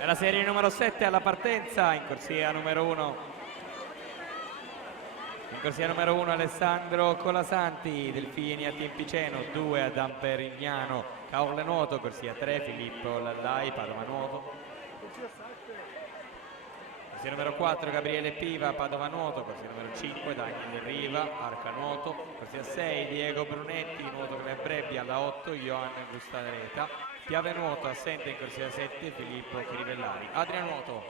È la serie numero 7 alla partenza in corsia numero 1. In corsia numero 1 Alessandro Colasanti, Delfini a Tiempiceno, 2 ad Amperignano, Caorle Nuoto, corsia 3 Filippo Lallai, Padova Nuoto. Corsia numero 4 Gabriele Piva, Padova Nuoto, corsia numero 5 Daniel Riva, Arca Nuoto, corsia 6 Diego Brunetti, Nuoto Club Brebbia, alla 8 Johan Gustanereta, Piave Nuoto assente in corsia 7 Filippo Crivellari. Adriano Nuoto.